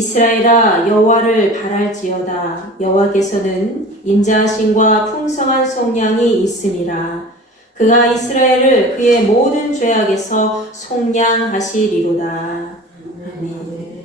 이스라엘아 여호와를 바랄지어다. 여호와께서는 인자하심과 풍성한 속량이 있음이라. 그가 이스라엘을 그의 모든 죄악에서 속량하시리로다. 아멘.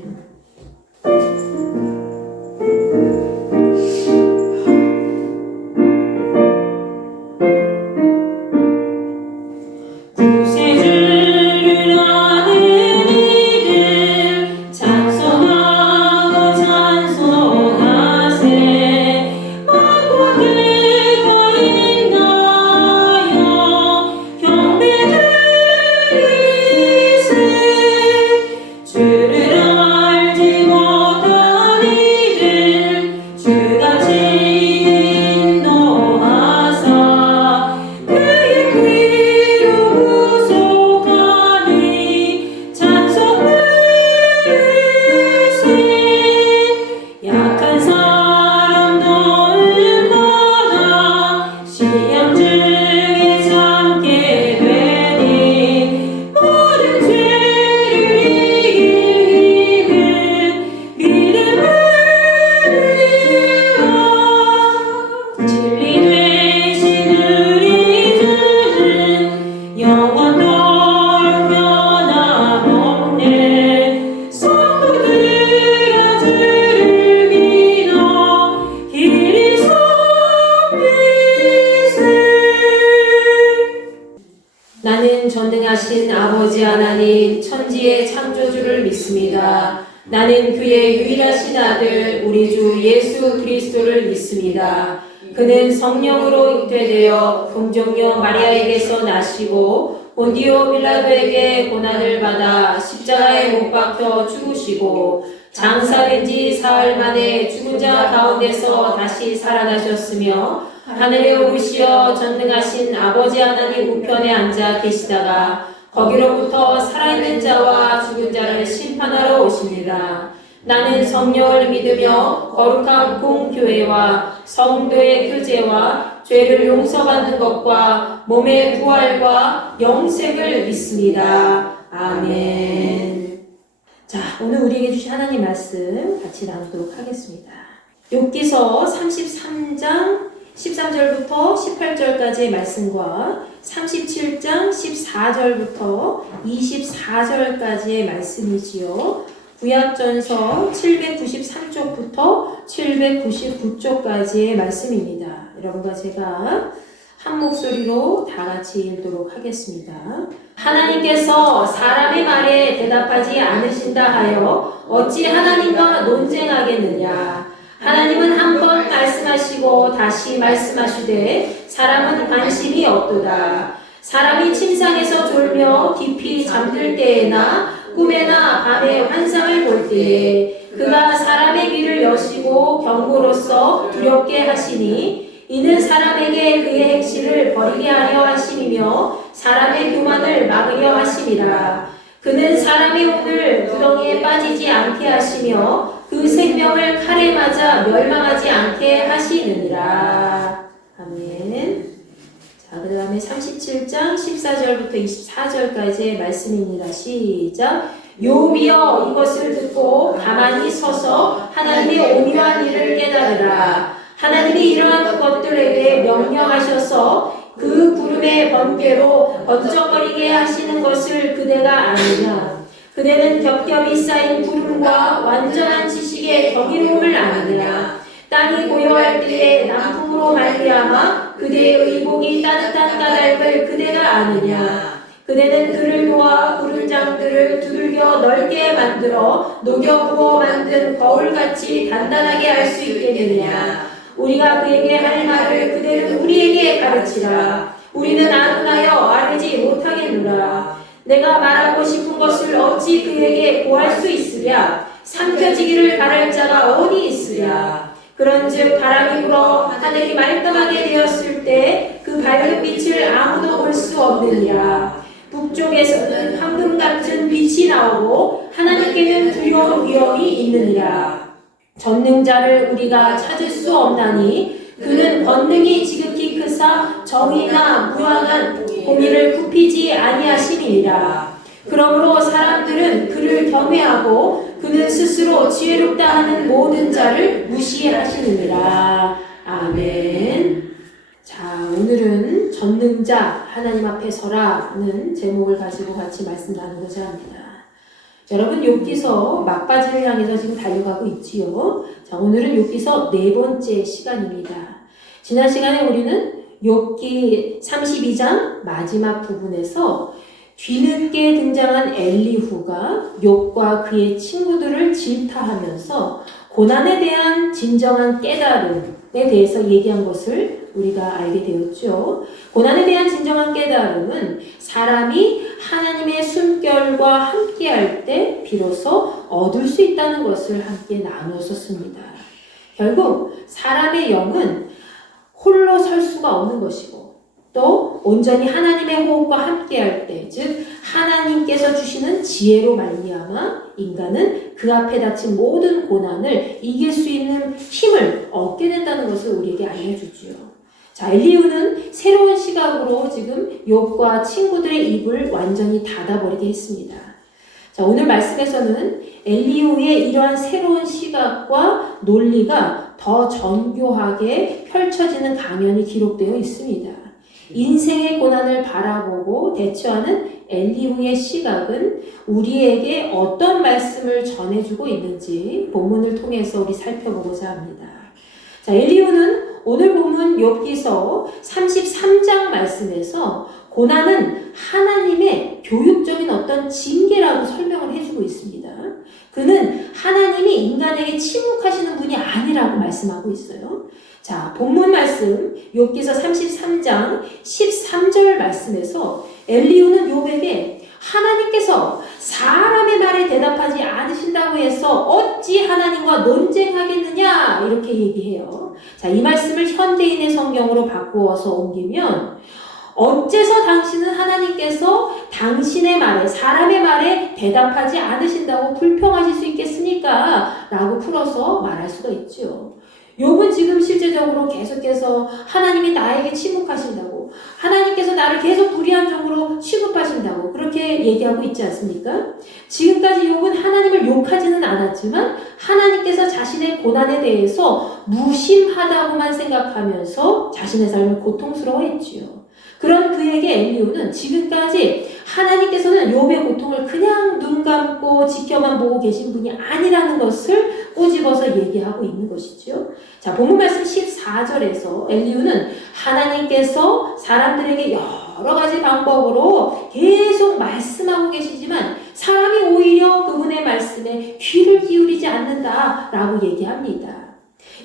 나는 전능하신 아버지 하나님 천지의 창조주를 믿습니다. 나는 그의 유일하신 아들 우리 주 예수 그리스도를 믿습니다. 그는 성령으로 잉태되어 동정녀 마리아에게서 나시고 본디오 빌라도에게 고난을 받아 십자가에 못 박혀 죽으시고 장사된 지 사흘 만에 죽은 자 가운데서 다시 살아나셨으며 하늘에 오르시어 전능하신 아버지 하나님 우편에 앉아 계시다가 거기로부터 살아있는 자와 죽은 자를 심판하러 오십니다. 나는 성령을 믿으며 거룩한 공교회와 성도의 교제와 죄를 용서받는 것과 몸의 부활과 영생을 믿습니다. 아멘. 자, 오늘 우리에게 주신 하나님 말씀 같이 나누도록 하겠습니다. 욥기서 33장 13절부터 18절까지의 말씀과 37장 14절부터 24절까지의 말씀이지요. 구약전서 793쪽부터 799쪽까지의 말씀입니다. 여러분과 제가 한 목소리로 다 같이 읽도록 하겠습니다. 하나님께서 사람의 말에 대답하지 않으신다 하여 어찌 하나님과 논쟁하겠느냐. 하나님은 한 번 말씀하시고 다시 말씀하시되 사람은 관심이 없도다. 사람이 침상에서 졸며 깊이 잠들 때에나 꿈에나 밤에 환상을 볼 때에 그가 사람의 귀를 여시고 경고로서 두렵게 하시니 이는 사람에게 그의 행실을 버리게 하려 하심이며 사람의 교만을 막으려 하심이라. 그는 사람의 혼을 구덩이에 빠지지 않게 하시며 그 생명을 칼에 맞아 멸망하지 않게 하시느니라. 아멘. 자, 그 다음에 37장 14절부터 24절까지의 말씀입니다. 시작. 욥이여 이것을 듣고 가만히 서서 하나님의 오묘한 일을 깨달으라. 하나님이 이러한 것들에게 명령하셔서 그 구름의 번개로 번쩍거리게 하시는 것을 그대가 아느냐. 그대는 겹겹이 쌓인 구름과 완전한 지식의 경이로움을 아느냐. 땅이 고요할 때에 남풍으로 말미암아 그대의 의복이 따뜻한 까닭을 그대가 아느냐. 그대는 그를 도와 구름장들을 두들겨 넓게 만들어 녹여 부어 만든 거울같이 단단하게 할 수 있겠느냐. 우리가 그에게 할 말을 그대는 우리에게 가르치라. 우리는 아둔하여 알지 못하겠노라. 내가 말하고 싶은 것을 어찌 그에게 고할 수 있으랴. 삼켜지기를 바랄 자가 어디 있으랴. 그런즉 바람이 불어 하늘이 말끔하게 되었을 때 그 밝은 빛을 아무도 볼 수 없느니라. 북쪽에서는 황금 같은 빛이 나오고 하나님께는 두려운 위엄이 있느니라. 전능자를 우리가 찾을 수 없나니 그는 권능이 지극히 크사 정의나 무한한 공의를 굽히지 아니하심이니라. 그러므로 사람들은 그를 경외하고 그는 스스로 지혜롭다 하는 모든 자를 무시하시느니라. 아멘. 자, 오늘은 전능자 하나님 앞에 서라는 제목을 가지고 같이 말씀 나누고자 합니다. 여러분, 욥기서 막바지를 향해서 지금 달려가고 있지요. 자, 오늘은 욥기서 네 번째 시간입니다. 지난 시간에 우리는 욥기 32장 마지막 부분에서 뒤늦게 등장한 엘리후가 욥과 그의 친구들을 질타하면서 고난에 대한 진정한 깨달음에 대해서 얘기한 것을 우리가 알게 되었죠. 고난에 대한 진정한 깨달음은 사람이 하나님의 숨결과 함께할 때 비로소 얻을 수 있다는 것을 함께 나누었습니다. 결국 사람의 영은 홀로 설 수가 없는 것이고 또 온전히 하나님의 호흡과 함께할 때, 즉 하나님께서 주시는 지혜로 말미암아 인간은 그 앞에 닥친 모든 고난을 이길 수 있는 힘을 얻게 된다는 것을 우리에게 알려주지요. 자, 엘리후는 새로운 시각으로 지금 욥과 친구들의 입을 완전히 닫아버리게 했습니다. 자, 오늘 말씀에서는 엘리후의 이러한 새로운 시각과 논리가 더 정교하게 펼쳐지는 강연이 기록되어 있습니다. 인생의 고난을 바라보고 대처하는 엘리후의 시각은 우리에게 어떤 말씀을 전해주고 있는지 본문을 통해서 우리 살펴보고자 합니다. 자, 엘리후는 오늘 본문 욥기서 33장 말씀에서 고난은 하나님의 교육적인 어떤 징계라고 설명을 해주고 있습니다. 그는 하나님이 인간에게 침묵하시는 분이 아니라고 말씀하고 있어요. 자, 본문 말씀 욥기서 33장 13절 말씀에서 엘리후는 욥에게 하나님께서 사람의 말에 대답하지 않으신다고 해서 어찌 하나님과 논쟁하겠느냐 이렇게 얘기해요. 자, 이 말씀을 현대인의 성경으로 바꾸어서 옮기면 어째서 당신은 하나님께서 당신의 말에, 사람의 말에 대답하지 않으신다고 불평하실 수 있겠습니까? 라고 풀어서 말할 수가 있죠. 욥은 지금 실제적으로 계속해서 하나님이 나에게 침묵하신다고, 하나님께서 나를 계속 불의한 종으로 취급하신다고 그렇게 얘기하고 있지 않습니까? 지금까지 욥은 하나님을 욕하지는 않았지만 하나님께서 자신의 고난에 대해서 무심하다고만 생각하면서 자신의 삶을 고통스러워했지요. 그런 그에게 엘리후는 지금까지 하나님께서는 욥의 고통을 그냥 눈 감고 지켜만 보고 계신 분이 아니라는 것을 꼬집어서 얘기하고 있는 것이죠. 자, 본문 말씀 14절에서 엘리후는 하나님께서 사람들에게 여러 가지 방법으로 계속 말씀하고 계시지만 사람이 오히려 그분의 말씀에 귀를 기울이지 않는다라고 얘기합니다.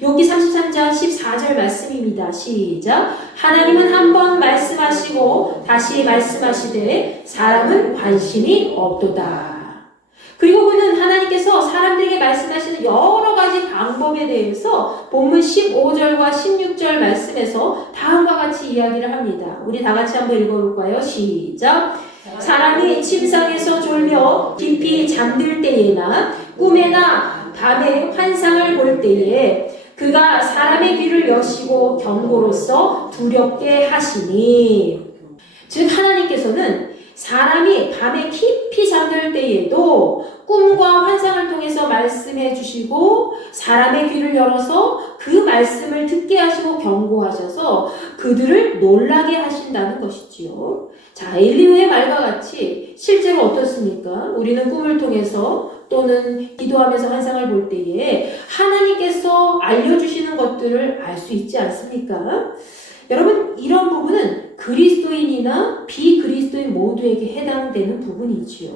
욥기 33장 14절 말씀입니다. 시작. 하나님은 한 번 말씀하시고 다시 말씀하시되 사람은 관심이 없도다. 그리고 그는 하나님께서 사람들에게 말씀하시는 여러 가지 방법에 대해서 본문 15절과 16절 말씀에서 다음과 같이 이야기를 합니다. 우리 다 같이 한번 읽어볼까요? 시작. 사람이 침상에서 졸며 깊이 잠들 때에나 꿈에나 밤에 환상을 볼 때에 그가 사람의 귀를 여시고 경고로써 두렵게 하시니, 즉 하나님께서는 사람이 밤에 깊이 잠들 때에도 꿈과 환상을 통해서 말씀해 주시고 사람의 귀를 열어서 그 말씀을 듣게 하시고 경고하셔서 그들을 놀라게 하신다는 것이지요. 자, 엘리후의 말과 같이 실제로 어떻습니까? 우리는 꿈을 통해서 또는 기도하면서 환상을 볼 때에 하나님께서 알려주시는 것들을 알 수 있지 않습니까? 여러분, 이런 부분은 그리스도인이나 비그리스도인 모두에게 해당되는 부분이지요.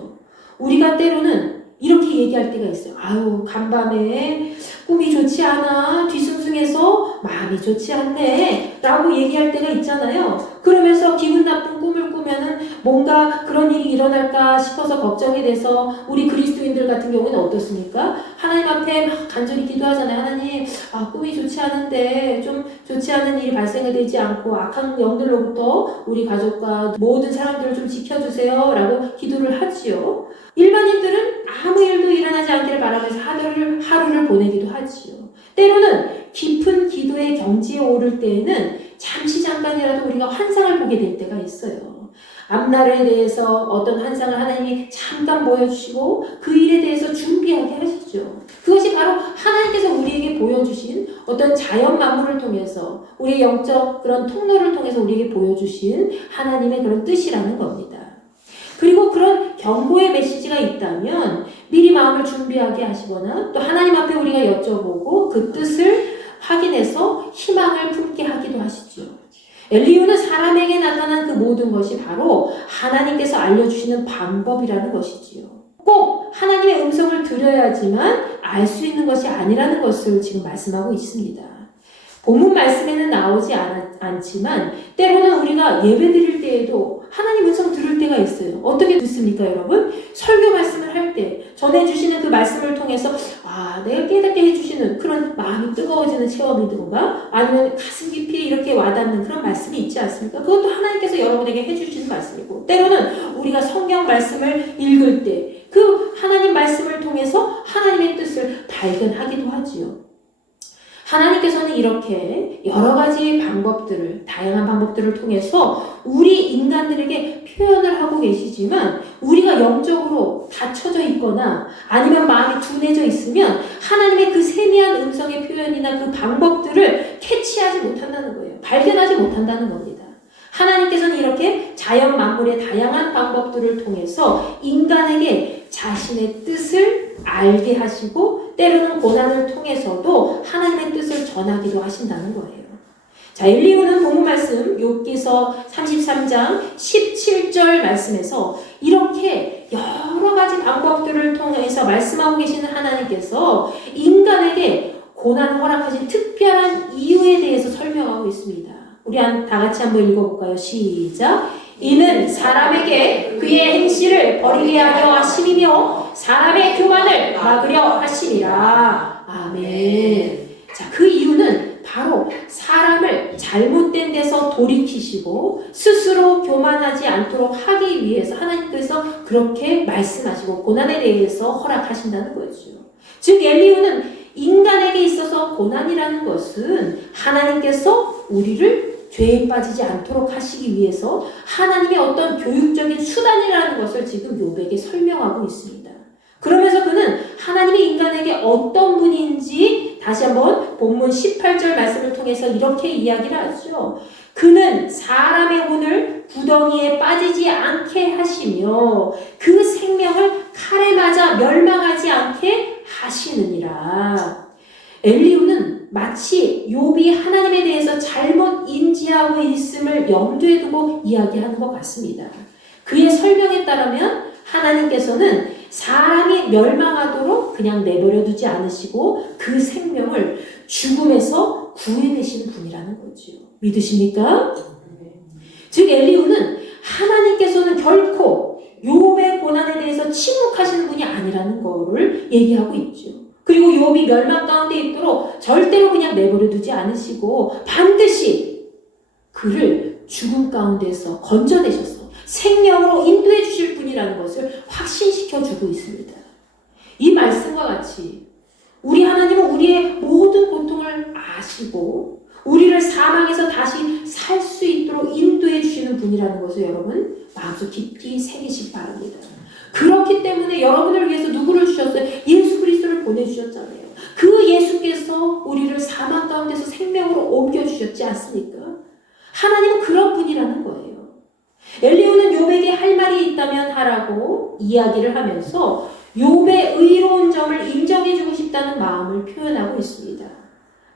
우리가 때로는 이렇게 얘기할 때가 있어요. 아유, 간밤에 꿈이 좋지 않아. 뒤숭숭해서 마음이 좋지 않네. 라고 얘기할 때가 있잖아요. 그러면서 기분 나쁜 꿈을 꾸면은 뭔가 그런 일이 일어날까 싶어서 걱정이 돼서 우리 그리스도인들 같은 경우는 어떻습니까? 하나님 앞에 막 간절히 기도하잖아요. 하나님, 꿈이 좋지 않은데 좀 좋지 않은 일이 발생이 되지 않고 악한 영들로부터 우리 가족과 모든 사람들을 좀 지켜주세요. 라고 기도를 하지요. 일반인들은 아무 일도 일어나지 않기를 바라면서 하루를 보내기도 하지요. 때로는 깊은 기도의 경지에 오를 때에는 잠시 잠깐이라도 우리가 환상을 보게 될 때가 있어요. 앞날에 대해서 어떤 환상을 하나님이 잠깐 보여주시고 그 일에 대해서 준비하게 하시죠. 그것이 바로 하나님께서 우리에게 보여주신 어떤 자연 만물을 통해서 우리의 영적 그런 통로를 통해서 우리에게 보여주신 하나님의 그런 뜻이라는 겁니다. 그리고 그런 경고의 메시지가 있다면 미리 마음을 준비하게 하시거나 또 하나님 앞에 우리가 여쭤보고 그 뜻을 확인해서 희망을 품게 하기도 하시죠. 엘리후는 사람에게 나타난 그 모든 것이 바로 하나님께서 알려주시는 방법이라는 것이지요. 꼭 하나님의 음성을 들어야지만 알 수 있는 것이 아니라는 것을 지금 말씀하고 있습니다. 본문 말씀에는 나오지 않지만 때로는 우리가 예배 드릴 때에도 하나님 음성 들을 때가 있어요. 어떻게 듣습니까, 여러분? 설교 말씀을 할 때 전해주시는 그 말씀을 통해서 내가 깨닫게 해주시는 그런 마음이 뜨거워지는 체험이든가 아니면 가슴 깊이 이렇게 와닿는 그런 말씀이 있지 않습니까? 그것도 하나님께서 여러분에게 해주시는 말씀이고 때로는 우리가 성경 말씀을 읽을 때 그 하나님 말씀을 통해서 하나님의 뜻을 발견하기도 하지요. 하나님께서는 이렇게 여러 가지 방법들을, 다양한 방법들을 통해서 우리 인간들에게 표현을 하고 계시지만 우리가 영적으로 닫혀져 있거나 아니면 마음이 둔해져 있으면 하나님의 그 세미한 음성의 표현이나 그 방법들을 캐치하지 못한다는 거예요. 발견하지 못한다는 겁니다. 하나님께서는 이렇게 자연 만물의 다양한 방법들을 통해서 인간에게 자신의 뜻을 알게 하시고 때로는 고난을 통해서도 하나님의 뜻을 전하기도 하신다는 거예요. 자, 엘리후는 본문 말씀 욥기서 33장 17절 말씀에서 이렇게 여러 가지 방법들을 통해서 말씀하고 계시는 하나님께서 인간에게 고난을 허락하신 특별한 이유에 대해서 설명하고 있습니다. 우리 다 같이 한번 읽어볼까요? 시작! 이는 사람에게 그의 행실을 버리게 하려 하심이며 사람의 교만을 막으려 하심이라. 아멘. 자, 그 이유는 바로 사람을 잘못된 데서 돌이키시고 스스로 교만하지 않도록 하기 위해서 하나님께서 그렇게 말씀하시고 고난에 대해서 허락하신다는 거죠. 즉 엘리후는 인간에게 있어서 고난이라는 것은 하나님께서 우리를 죄에 빠지지 않도록 하시기 위해서 하나님의 어떤 교육적인 수단이라는 것을 지금 욥에게 설명하고 있습니다. 그러면서 그는 하나님이 인간에게 어떤 분인지 다시 한번 본문 18절 말씀을 통해서 이렇게 이야기를 하죠. 그는 사람의 혼을 구덩이에 빠지지 않게 하시며 그 생명을 칼에 맞아 멸망하지 않게 하시느니라. 엘리후는 마치 욥이 하나님에 대해서 잘못 인지하고 있음을 염두에 두고 이야기하는 것 같습니다. 그의 설명에 따르면 하나님께서는 사람이 멸망하도록 그냥 내버려 두지 않으시고 그 생명을 죽음에서 구해내시는 분이라는 거죠. 믿으십니까? 즉 엘리후는 하나님께서는 결코 욥의 고난에 대해서 침묵하시는 분이 아니라는 거를 얘기하고 있죠. 그리고 욥이 멸망 가운데 있도록 절대로 그냥 내버려 두지 않으시고 반드시 그를 죽음 가운데서 건져내셔서 생명으로 인도해 주실 분이라는 것을 확신시켜 주고 있습니다. 이 말씀과 같이 우리 하나님은 우리의 모든 고통을 아시고 우리를 사망에서 다시 살 수 있도록 인도해 주시는 분이라는 것을 여러분 마음속 깊이 새기시기 바랍니다. 그렇기 때문에 여러분을 위해서 누구를 주셨어요? 예수 그리스도를 보내주셨잖아요. 그 예수께서 우리를 사망 가운데서 생명으로 옮겨주셨지 않습니까? 하나님은 그런 분이라는 거예요. 엘리후는 욥에게 할 말이 있다면 하라고 이야기를 하면서 욥의 의로운 점을 인정해주고 싶다는 마음을 표현하고 있습니다.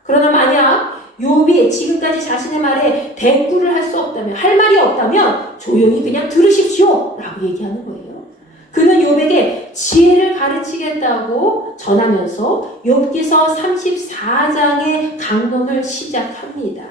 그러나 만약 욥이 지금까지 자신의 말에 대꾸를 할 수 없다면, 할 말이 없다면 조용히 그냥 들으십시오 라고 얘기하는 거예요. 그는 욥에게 지혜를 가르치겠다고 전하면서 욥기서 34장의 강론을 시작합니다.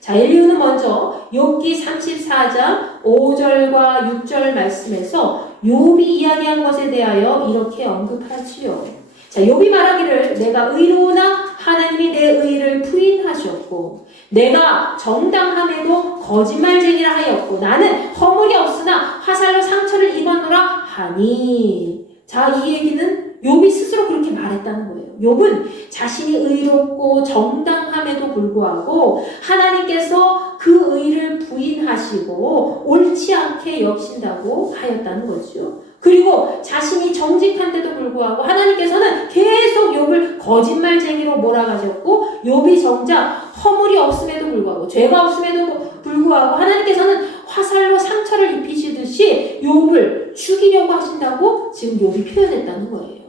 자, 엘리후는 먼저 욥기 34장 5절과 6절 말씀에서 욥이 이야기한 것에 대하여 이렇게 언급하지요. 자, 욥이 말하기를 내가 의로우나 하나님이 내 의를 부인하셨고 내가 정당함에도 거짓말쟁이라 하였고 나는 허물이 없으나 화살로 상처를 입었노라 하니. 자, 이 얘기는 욥이 스스로 그렇게 말했다는 거예요. 욥은 자신이 의롭고 정당함에도 생각함에도 불구하고 하나님께서 그 의를 부인하시고 옳지 않게 여기신다고 하였다는 거죠. 그리고 자신이 정직한데도 불구하고 하나님께서는 계속 욥을 거짓말쟁이로 몰아가셨고 욥이 정작 허물이 없음에도 불구하고 죄가 없음에도 불구하고 하나님께서는 화살로 상처를 입히시듯이 욥을 죽이려고 하신다고 지금 욥이 표현했다는 거예요.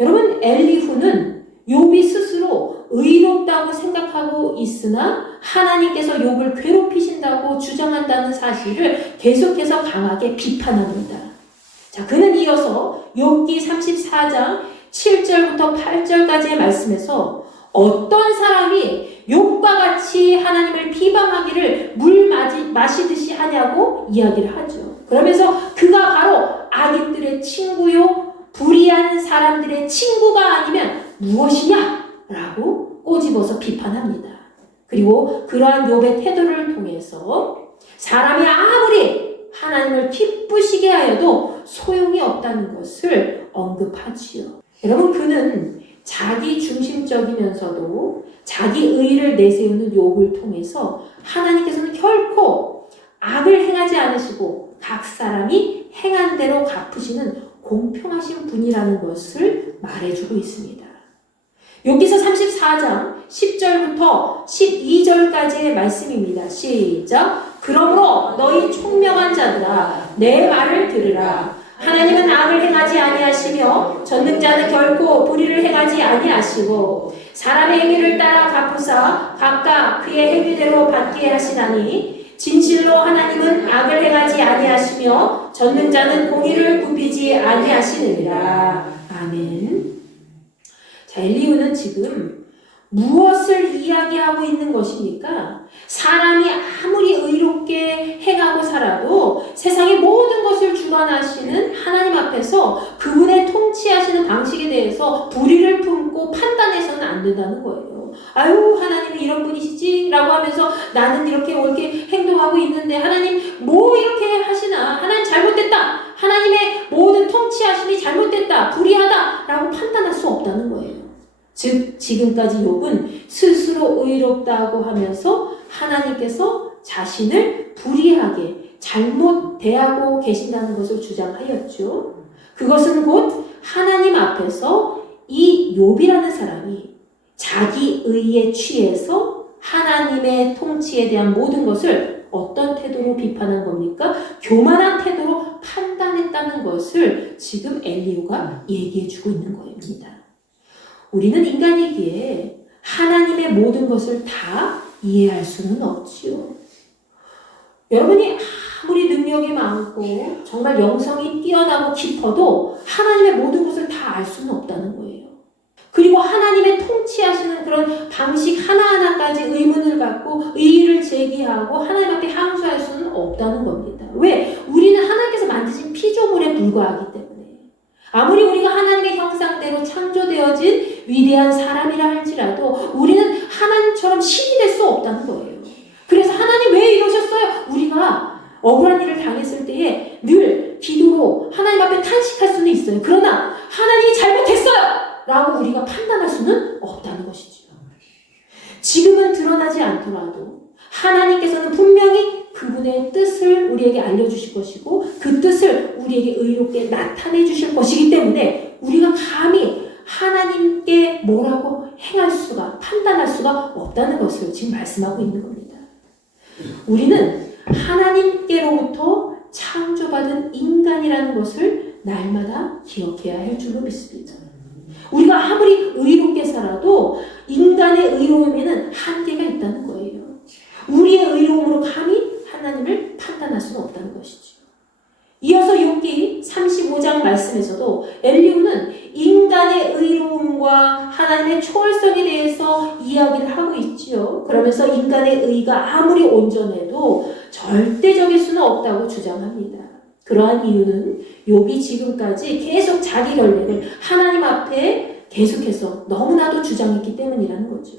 여러분, 엘리후는 욥이 스스로 의롭다고 생각하고 있으나 하나님께서 욥을 괴롭히신다고 주장한다는 사실을 계속해서 강하게 비판합니다. 자, 그는 이어서 욥기 34장 7절부터 8절까지의 말씀에서 어떤 사람이 욥과 같이 하나님을 비방하기를 물 마시듯이 하냐고 이야기를 하죠. 그러면서 그가 바로 악인들의 친구요 불의한 사람들의 친구가 아니면 무엇이냐? 라고 꼬집어서 비판합니다. 그리고 그러한 욥의 태도를 통해서 사람이 아무리 하나님을 기쁘시게 하여도 소용이 없다는 것을 언급하지요. 여러분, 그는 자기 중심적이면서도 자기 의를 내세우는 욥을 통해서 하나님께서는 결코 악을 행하지 않으시고 각 사람이 행한 대로 갚으시는 공평하신 분이라는 것을 말해주고 있습니다. 욥기서 34장 10절부터 12절까지의 말씀입니다. 시작! 그러므로 너희 총명한 자들아 내 말을 들으라. 하나님은 악을 행하지 아니하시며 전능자는 결코 불의를 행하지 아니하시고 사람의 행위를 따라 갚으사 각각 그의 행위대로 받게 하시나니 진실로 하나님은 악을 행하지 아니하시며 전능자는 공의를 굽히지 아니하시느니라. 아멘. 자, 엘리후는 지금 무엇을 이야기하고 있는 것입니까? 사람이 아무리 의롭게 행하고 살아도 세상의 모든 것을 주관하시는 하나님 앞에서 그분의 통치하시는 방식에 대해서 불의를 품고 판단해서는 안 된다는 거예요. 아유, 하나님은 이런 분이시지? 라고 하면서 나는 이렇게 옳게 행동하고 있는데 하나님 뭐 이렇게 하시나? 하나님 잘못됐다! 하나님의 모든 통치하심이 잘못됐다! 불의하다! 라고 판단할 수 없다는 거예요. 즉 지금까지 욥은 스스로 의롭다고 하면서 하나님께서 자신을 불의하게 잘못 대하고 계신다는 것을 주장하였죠. 그것은 곧 하나님 앞에서 이 욥이라는 사람이 자기 의에 취해서 하나님의 통치에 대한 모든 것을 어떤 태도로 비판한 겁니까? 교만한 태도로 판단했다는 것을 지금 엘리후가 얘기해주고 있는 겁니다. 우리는 인간이기에 하나님의 모든 것을 다 이해할 수는 없지요. 여러분이 아무리 능력이 많고 정말 영성이 뛰어나고 깊어도 하나님의 모든 것을 다 알 수는 없다는 거예요. 그리고 하나님의 통치하시는 그런 방식 하나하나까지 의문을 갖고 의의를 제기하고 하나님 앞에 항소할 수는 없다는 겁니다. 왜? 우리는 하나님께서 만드신 피조물에 불과하기 때문에. 아무리 우리가 하나님의 형상대로 창조되어진 위대한 사람이라 할지라도 우리는 하나님처럼 신이 될 수 없다는 거예요. 그래서 하나님 왜 이러셨어요? 우리가 억울한 일을 당했을 때에 늘 기도로 하나님 앞에 탄식할 수는 있어요. 그러나 하나님이 잘못했어요! 라고 우리가 판단할 수는 없다는 것이죠. 지금은 드러나지 않더라도 하나님께서는 분명히 그분의 뜻을 우리에게 알려주실 것이고 그 뜻을 우리에게 의롭게 나타내 주실 것이기 때문에 우리가 감히 하나님께 뭐라고 행할 수가, 판단할 수가 없다는 것을 지금 말씀하고 있는 겁니다. 우리는 하나님께로부터 창조받은 인간이라는 것을 날마다 기억해야 할 줄로 믿습니다. 우리가 아무리 의롭게 살아도 인간의 의로움에는 한계가 있다는 거예요. 우리의 의로움으로 감히 하나님을 판단할 수는 없다는 것이죠. 이어서 욥기 35장 말씀에서도 엘리후는 인간의 의로움과 하나님의 초월성에 대해서 이야기를 하고 있지요. 그러면서 인간의 의가 아무리 온전해도 절대적일 수는 없다고 주장합니다. 그러한 이유는 욥이 지금까지 계속 자기 결례를 하나님 앞에 계속해서 너무나도 주장했기 때문이라는 거죠.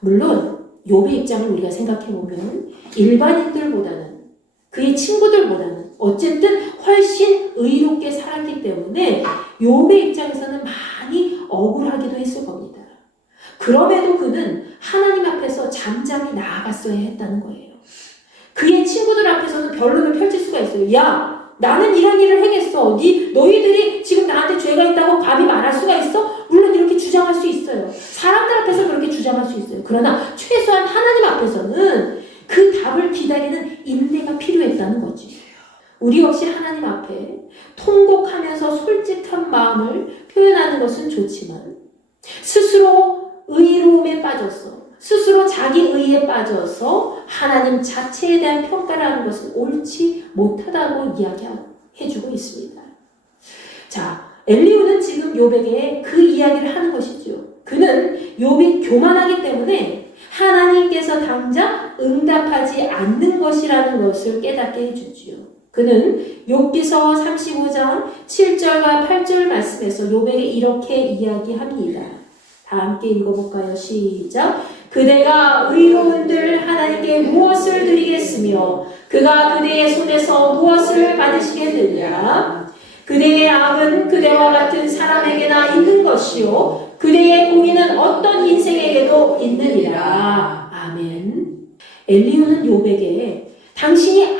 물론 욥의 입장을 우리가 생각해보면 일반인들보다는 그의 친구들보다는 어쨌든 훨씬 의롭게 살았기 때문에 욥의 입장에서는 많이 억울하기도 했을 겁니다. 그럼에도 그는 하나님 앞에서 앞에서 잠잠히 나아갔어야 했다는 거예요. 그의 친구들 앞에서는 변론을 펼칠 수가 있어요. 야, 나는 이런 일을 행했어. 너희들이 지금 나한테 죄가 있다고 감히 말할 수가 있어? 물론 이렇게 주장할 수 있어요. 사람들 앞에서 그렇게 주장할 수 있어요. 그러나 최소한 하나님 앞에서는 그 답을 기다리는 인내가 필요했다는 거지. 우리 역시 하나님 앞에 통곡하면서 솔직한 마음을 표현하는 것은 좋지만 스스로 의로움에 빠져서 스스로 자기 의에 빠져서 하나님 자체에 대한 평가를 하는 것은 옳지 못하다고 이야기해주고 있습니다. 자, 엘리후는 지금 욥에게 그 이야기를 하는 것이죠. 그는 욥이 교만하기 때문에 하나님께서 당장 응답하지 않는 것이라는 것을 깨닫게 해주지요. 그는 욥기서 35장 7절과 8절 말씀에서 욥에게 이렇게 이야기합니다. 다 함께 읽어볼까요? 시작. 그대가 의로운들 하나님께 무엇을 드리겠으며 그가 그대의 손에서 무엇을 받으시겠느냐. 그대의 악은 그대와 같은 사람에게나 있는 것이요 그대의 공의는 어떤 인생에게도 있느니라. 아멘. 엘리후는 욥에게 당신이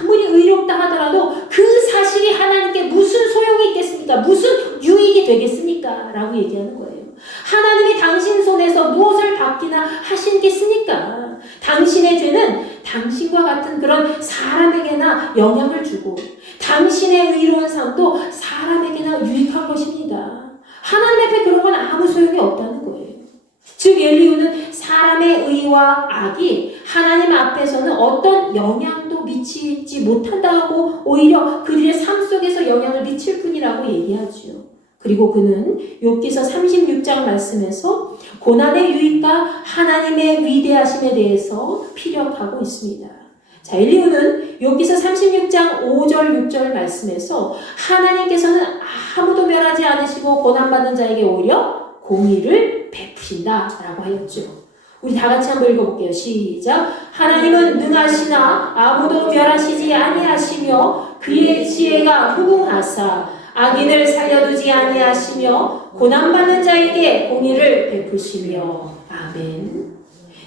아무리 의롭다 하더라도 그 사실이 하나님께 무슨 소용이 있겠습니까? 무슨 유익이 되겠습니까? 라고 얘기하는 거예요. 하나님이 당신 손에서 무엇을 받기나 하시겠습니까? 당신의 죄는 당신과 같은 그런 사람에게나 영향을 주고 당신의 의로운 삶도 사람에게나 유익한 것입니다. 하나님 앞에 그런 건 아무 소용이 없다는 거예요. 즉 엘리후는 사람의 의와 악이 하나님 앞에서는 어떤 영향도 미치지 못한다고 오히려 그들의 삶 속에서 영향을 미칠 뿐이라고 얘기하지요. 그리고 그는 욥기서 36장 말씀에서 고난의 유익과 하나님의 위대하심에 대해서 피력하고 있습니다. 자, 엘리후는 욥기서 36장 5절 6절 말씀에서 하나님께서는 아무도 멸하지 않으시고 고난받는 자에게 오히려 공의를 베푸신다라고 하였죠. 우리 다 같이 한번 읽어볼게요. 시작. 하나님은 능하시나 아무도 멸하시지 아니하시며 그의 지혜가 무궁하사 악인을 살려두지 아니하시며 고난받는 자에게 공의를 베푸시며. 아멘.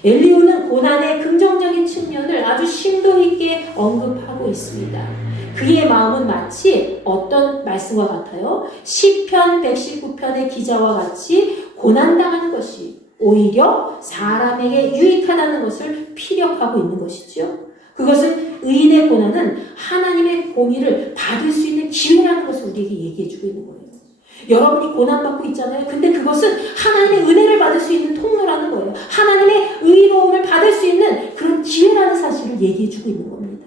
엘리후는 고난의 긍정적인 측면을 아주 심도 있게 언급하고 있습니다. 그의 마음은 마치 어떤 말씀과 같아요? 시편 119편의 기자와 같이 고난당하는 것이 오히려 사람에게 유익하다는 것을 피력하고 있는 것이죠. 그것은 의인의 고난은 하나님의 공의를 받을 수 있는 기회라는 것을 우리에게 얘기해주고 있는 거예요. 여러분이 고난받고 있잖아요. 근데 그것은 하나님의 은혜를 받을 수 있는 통로라는 거예요. 하나님의 의로움을 받을 수 있는 그런 기회라는 사실을 얘기해주고 있는 겁니다.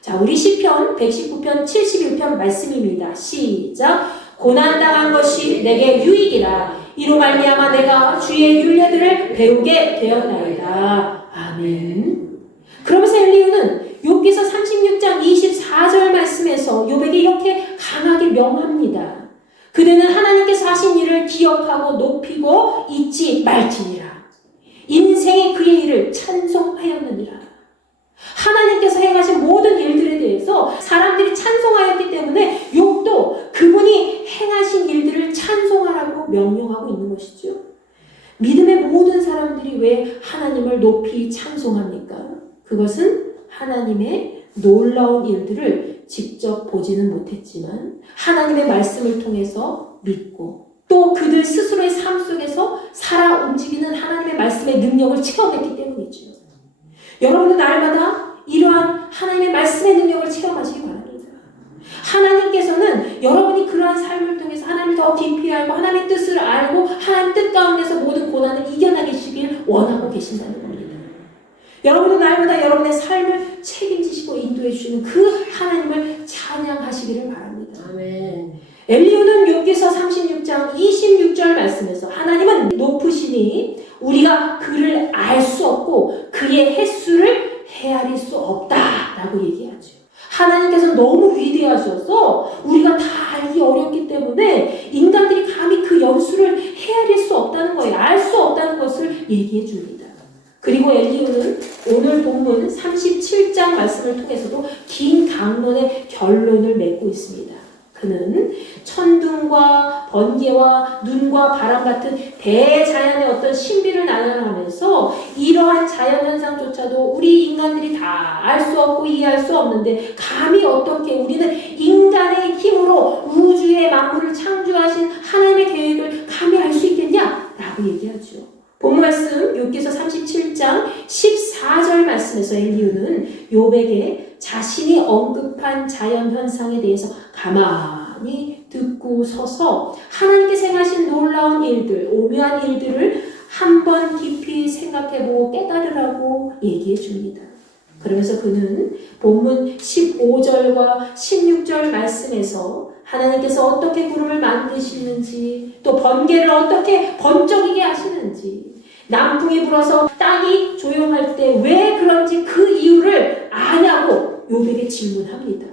자, 우리 시편 119편 71편 말씀입니다. 시작. 고난당한 것이 내게 유익이라 이로 말미암아 내가 주의 율례들을 배우게 되었나이다. 아멘. 그러면서 엘리후는 욥기서 36장 24절 말씀에서 욥에게 이렇게 강하게 명합니다. 그대는 하나님께서 하신 일을 기억하고 높이고 잊지 말지니라. 인생의 그의 일을 찬송하였느니라. 하나님께서 행하신 모든 일들에 대해서 사람들이 찬송하였기 때문에 욥도 그분이 행하신 일들을 찬송하라고 명령하고 있는 것이죠. 믿음의 모든 사람들이 왜 하나님을 높이 찬송합니까? 그것은 하나님의 놀라운 일들을 직접 보지는 못했지만 하나님의 말씀을 통해서 믿고 또 그들 스스로의 삶 속에서 살아 움직이는 하나님의 말씀의 능력을 체험했기 때문이죠. 여러분도 날마다 이러한 하나님의 말씀의 능력을 체험하시기 바랍니다. 하나님께서는 여러분이 그러한 삶을 통해서 하나님을 더 깊이 알고 하나님의 뜻을 알고 하나님 뜻 가운데서 모든 고난을 이겨나가시길 원하고 계신다는 겁니다. 여러분도 날마다 여러분의 삶을 책임지시고 인도해 주시는 그 하나님을 찬양하시기를 바랍니다. 아멘. 엘리후는 욥기서 36장 26절 말씀에서 하나님은 높으시니 우리가 그를 알 수 없고 그의 횟수를 헤아릴 수 없다라고 얘기하죠. 하나님께서 너무 위대하셔서 우리가 다 알기 어렵기 때문에 인간들이 감히 그 연수를 헤아릴 수 없다는 거예요. 알 수 없다는 것을 얘기해 줍니다. 그리고 엘리후는 오늘 본문 37장 말씀을 통해서도 긴 강론의 결론을 맺고 있습니다. 그는 천둥과 번개와 눈과 바람 같은 대자연의 어떤 신비를 나열하면서 이러한 자연현상조차도 우리 인간들이 다 알 수 없고 이해할 수 없는데 감히 어떻게 우리는 인간의 힘으로 우주의 만물을 창조하신 하나님의 계획을 감히 알 수 있겠냐? 라고 얘기하죠. 본 말씀 욥기서 37장 14절 말씀에서 엘리후는 욥에게 자신이 언급한 자연현상에 대해서 가만히 듣고 서서 하나님께서 행하신 놀라운 일들, 오묘한 일들을 한번 깊이 생각해보고 깨달으라고 얘기해 줍니다. 그러면서 그는 본문 15절과 16절 말씀에서 하나님께서 어떻게 구름을 만드시는지, 또 번개를 어떻게 번쩍이게 하시는지, 남풍이 불어서 땅이 조용할 때 왜 그런지 그 이유를 아냐고 욥에게 질문합니다.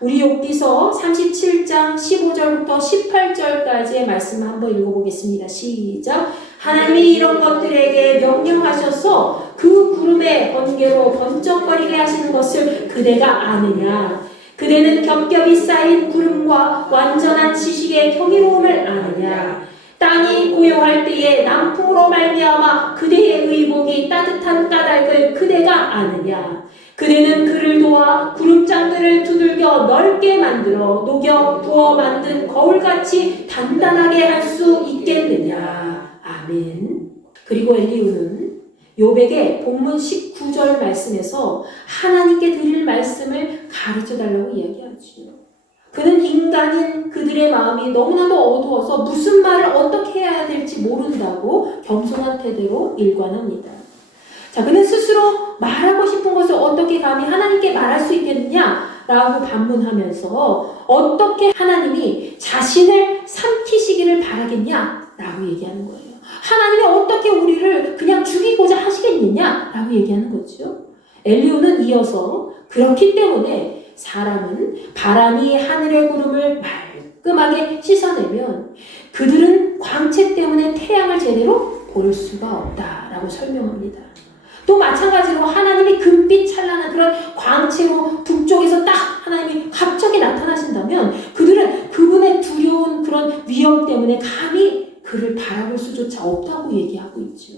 우리 욥기서 37장 15절부터 18절까지의 말씀 한번 읽어보겠습니다. 시작. 하나님이 이런 것들에게 명령하셔서 그 구름의 번개로 번쩍거리게 하시는 것을 그대가 아느냐? 그대는 겹겹이 쌓인 구름과 완전한 지식의 경이로움을 아느냐? 땅이 고요할 때에 남풍으로 말미암아 그대의 의복이 따뜻한 까닭을 그대가 아느냐? 그대는 그를 도와 구름장들을 두들겨 넓게 만들어 녹여 부어 만든 거울같이 단단하게 할 수 있겠느냐? 아멘. 그리고 엘리후는 욥에게 본문 19절 말씀에서 하나님께 드릴 말씀을 가르쳐달라고 이야기하죠. 그는 인간인 그들의 마음이 너무나도 어두워서 무슨 말을 어떻게 해야 될지 모른다고 겸손한 태도로 일관합니다. 자, 그는 스스로 말하고 싶은 것을 어떻게 감히 하나님께 말할 수 있겠느냐라고 반문하면서 어떻게 하나님이 자신을 삼키시기를 바라겠냐라고 얘기하는 거예요. 하나님이 어떻게 우리를 그냥 죽이고자 하시겠느냐라고 얘기하는 거죠. 엘리후는 이어서 그렇기 때문에 사람은 바람이 하늘의 구름을 말끔하게 씻어내면 그들은 광채 때문에 태양을 제대로 볼 수가 없다라고 설명합니다. 또 마찬가지로 하나님이 금빛 찬란한 그런 광채로 북쪽에서 딱 하나님이 갑자기 나타나신다면 그들은 그분의 두려운 그런 위험 때문에 감히 그를 바라볼 수조차 없다고 얘기하고 있죠.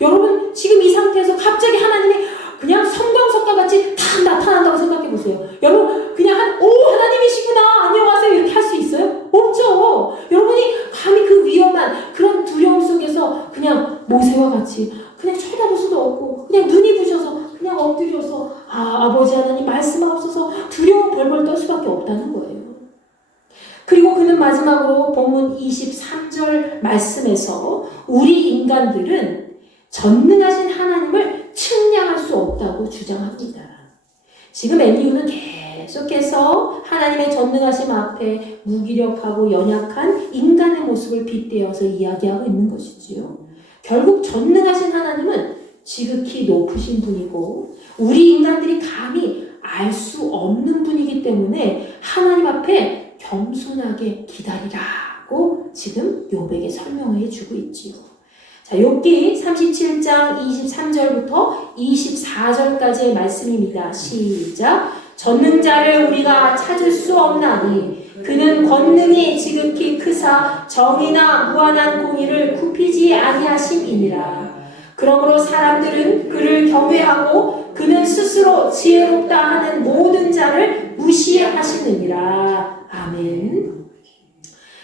여러분 지금 이 상태에서 갑자기 하나님이 그냥 성광석과 같이 탁 나타난다고 생각해 보세요. 여러분 그냥 하나님이시구나 안녕하세요 이렇게 할 수 있어요? 없죠. 여러분이 감히 그 위험한 그런 두려움 속에서 그냥 모세와 같이 그냥 쳐다볼 수도 없고 그냥 눈이 부셔서 그냥 엎드려서 아버지 하나님 말씀하옵소서 두려움 벌벌 떨 수밖에 없다는 거예요. 그리고 그는 마지막으로 본문 23절 말씀에서 우리 인간들은 전능하신 하나님을 측량할 수 없다고 주장합니다. 지금 엘리후는 계속해서 하나님의 전능하심 앞에 무기력하고 연약한 인간의 모습을 빗대어서 이야기하고 있는 것이지요. 결국 전능하신 하나님은 지극히 높으신 분이고 우리 인간들이 감히 알 수 없는 분이기 때문에 하나님 앞에 겸손하게 기다리라고 지금 욥에게 설명해 주고 있지요. 자, 욥기 37장 23절부터 24절까지의 말씀입니다. 시작. 전능자를 우리가 찾을 수 없나니 그는 권능이 지극히 크사 정의나 무한한 공의를 굽히지 아니하심이니라. 그러므로 사람들은 그를 경외하고 그는 스스로 지혜롭다 하는 모든 자를 무시하시느니라. 아멘.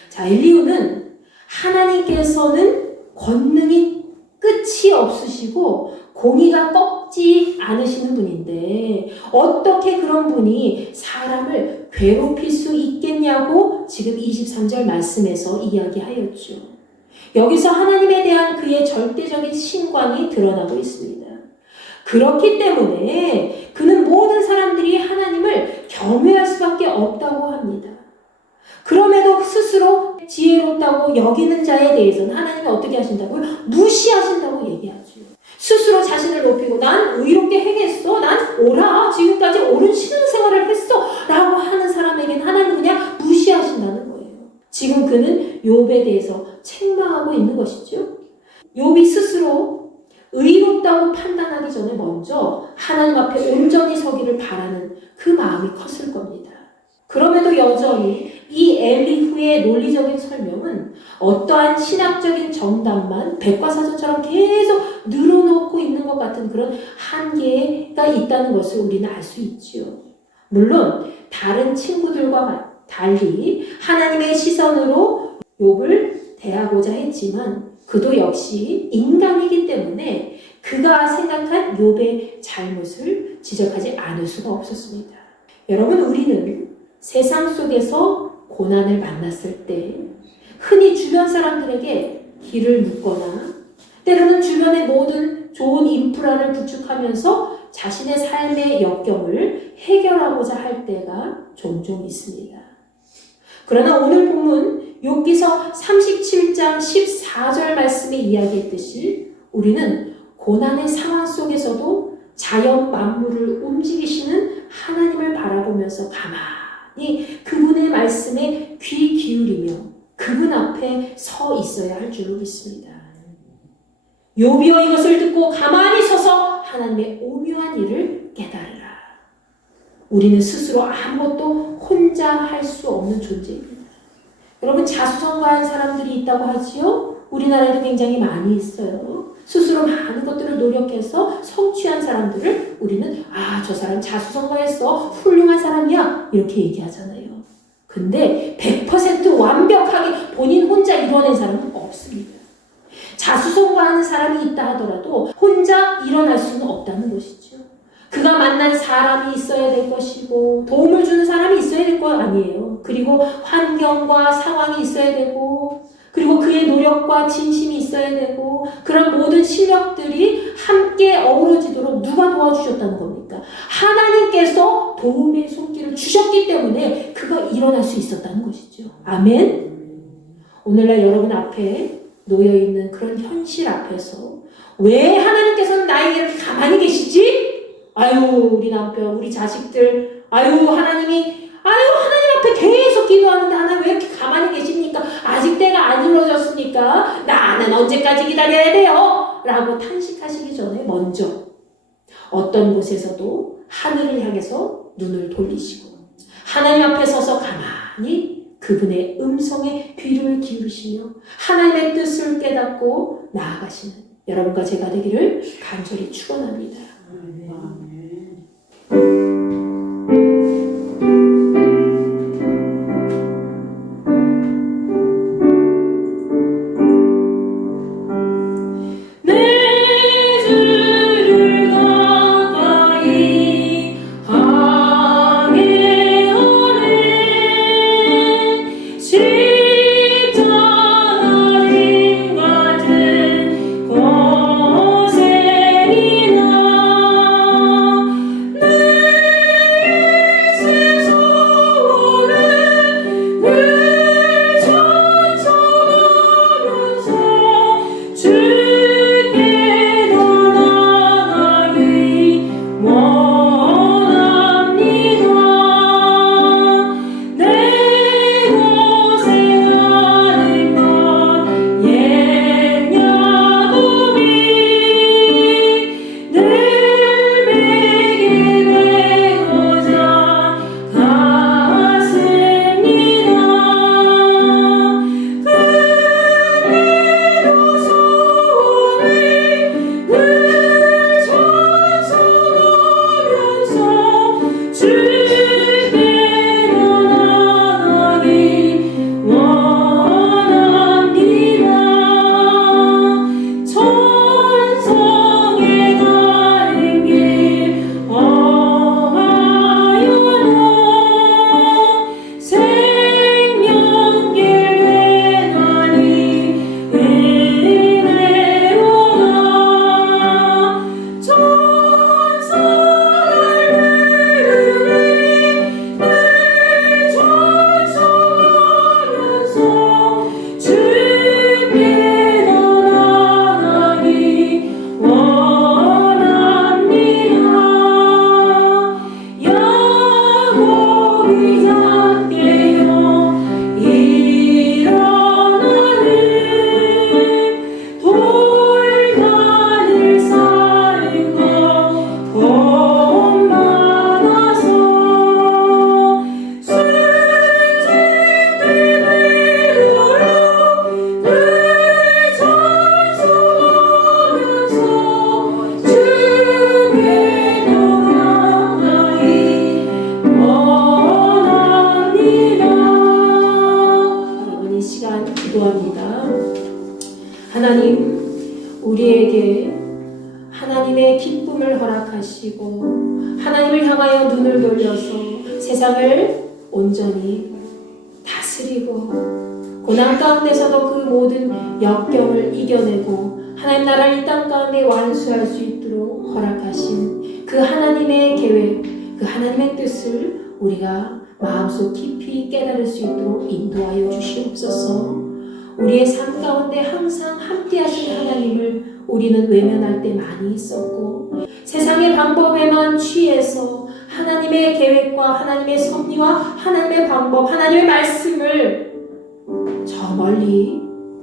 자, 엘리후는 하나님께서는 권능이 끝이 없으시고 공의가 꺾지 않으시는 분인데 어떻게 그런 분이 사람을 괴롭힐 수 있겠냐고 지금 23절 말씀에서 이야기하였죠. 여기서 하나님에 대한 그의 절대적인 신관이 드러나고 있습니다. 그렇기 때문에 그는 모든 사람들이 하나님을 경외할 수밖에 없다고 합니다. 그럼에도 스스로 지혜롭다고 여기는 자에 대해서는 하나님이 어떻게 하신다고요? 무시하신다고 얘기하죠. 스스로 자신을 높이고 난 의롭게 행했어. 난 옳아. 지금까지 옳은 신앙생활을 했어. 라고 하는 사람에게는 하나님 그냥 무시하신다는 거예요. 지금 그는 욥에 대해서 책망하고 있는 것이죠. 욥이 스스로 의롭다고 판단하기 전에 먼저 하나님 앞에 온전히 서기를 바라는 그 마음이 컸을 겁니다. 그럼에도 여전히 이 엘리후의 논리적인 설명은 어떠한 신학적인 정답만 백과사전처럼 계속 늘어놓고 있는 것 같은 그런 한계가 있다는 것을 우리는 알 수 있지요. 물론 다른 친구들과 달리 하나님의 시선으로 욥을 대하고자 했지만 그도 역시 인간이기 때문에 그가 생각한 욥의 잘못을 지적하지 않을 수가 없었습니다. 여러분, 우리는 세상 속에서 고난을 만났을 때 흔히 주변 사람들에게 길을 묻거나 때로는 주변의 모든 좋은 인프라를 구축하면서 자신의 삶의 역경을 해결하고자 할 때가 종종 있습니다. 그러나 오늘 본문 욥기서 37장 14절 말씀에 이야기했듯이 우리는 고난의 상황 속에서도 자연 만물을 움직이시는 하나님을 바라보면서 가만히 그분의 말씀에 귀 기울이며 그분 앞에 서 있어야 할 줄로 믿습니다. 욥이여 이것을 듣고 가만히 서서 하나님의 오묘한 일을 깨달으라. 우리는 스스로 아무것도 혼자 할 수 없는 존재입니다. 여러분, 자수성가한 사람들이 있다고 하지요? 우리나라에도 굉장히 많이 있어요. 스스로 많은 것들을 노력해서 성취한 사람들을 우리는 저 사람 자수성가했어. 훌륭한 사람이야. 이렇게 얘기하잖아요. 근데 100% 완벽하게 본인 혼자 이뤄낸 사람은 없습니다. 자수성가하는 사람이 있다 하더라도 혼자 일어날 수는 없다는 것이죠. 그가 만난 사람이 있어야 될 것이고 도움을 주는 사람이 있어야 될 것 아니에요. 그리고 환경과 상황이 있어야 되고 그리고 그의 노력과 진심이 있어야 되고 그런 모든 실력들이 함께 어우러지도록 누가 도와주셨다는 겁니까? 하나님께서 도움의 손길을 주셨기 때문에 그가 일어날 수 있었다는 것이죠. 아멘. 오늘날 여러분 앞에 놓여있는 그런 현실 앞에서 왜 하나님께서는 나에게 가만히 계시지? 우리 남편, 우리 자식들, 하나님 앞에 계속 기도하는데 하나님 왜 이렇게 가만히 계십니까? 아직 때가 안 이루어졌습니까? 나는 언제까지 기다려야 돼요? 라고 탄식하시기 전에 먼저 어떤 곳에서도 하늘을 향해서 눈을 돌리시고 하나님 앞에 서서 가만히 그분의 음성에 귀를 기울이시며 하나님의 뜻을 깨닫고 나아가시는 여러분과 제가 되기를 간절히 축원합니다. 십자가진 것에 기쁨을 허락하시고 하나님을 향하여 눈을 돌려서 세상을 온전히 다스리고 고난 가운데서도 그 모든 역경을 이겨내고 하나님 나라를 이 땅 가운데 완수할 수 있도록 허락하신 그 하나님의 계획, 그 하나님의 뜻을 우리가 마음속 깊이 깨달을 수 있도록 인도하여 주시옵소서. 우리의 삶 가운데 항상 함께 하신 하나님을 우리는 외면할 때 많이 있었고 세상의 방법에만 취해서 하나님의 계획과 하나님의 섭리와 하나님의 방법, 하나님의 말씀을 저 멀리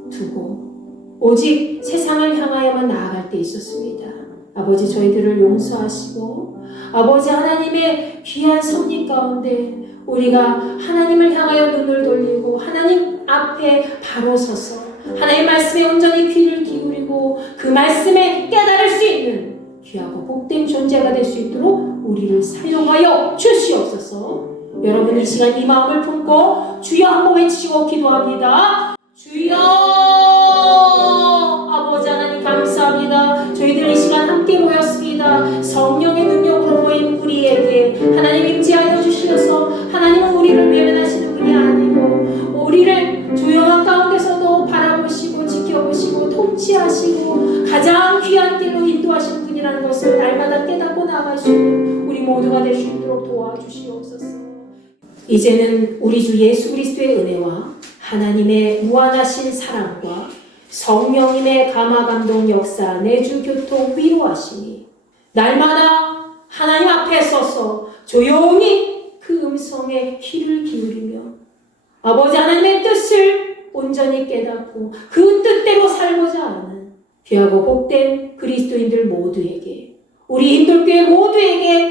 두고 오직 세상을 향하여만 나아갈 때 있었습니다. 아버지 저희들을 용서하시고 아버지 하나님의 귀한 섭리 가운데 우리가 하나님을 향하여 눈을 돌리고 하나님 앞에 바로 서서 하나님의 말씀에 온전히 귀를 기울이고 그 말씀에 깨달을 수 있는 귀하고 복된 존재가 될 수 있도록 우리를 사용하여 주시옵소서. 여러분 이 시간 이 마음을 품고 주여 한번 외치고 기도합니다. 주여 아버지 하나님 감사합니다. 저희들 이 시간 함께 모였습니다. 성령의 능력으로 모인 우리에게 하나님 임재하여 주시어서 하나님은 우리를 외면하시는 분이 아니고 우리를 조용한 가운데서도 바라보시고 지켜보시고 통치하시고 가장 귀한 길로 인도하시는 분이라는 것을 날마다 깨닫고 나아가시고 우리 모두가 될 수 있도록 도와주시옵소서. 이제는 우리 주 예수 그리스도의 은혜와 하나님의 무한하신 사랑과 성령님의 감화감동 역사 내주 교통 위로하시니 날마다 하나님 앞에 서서 조용히 그 음성에 귀를 기울이며 아버지 하나님의 뜻을 온전히 깨닫고 그 뜻대로 살고자 하는 귀하고 복된 그리스도인들 모두에게 우리 인돌교회 모두에게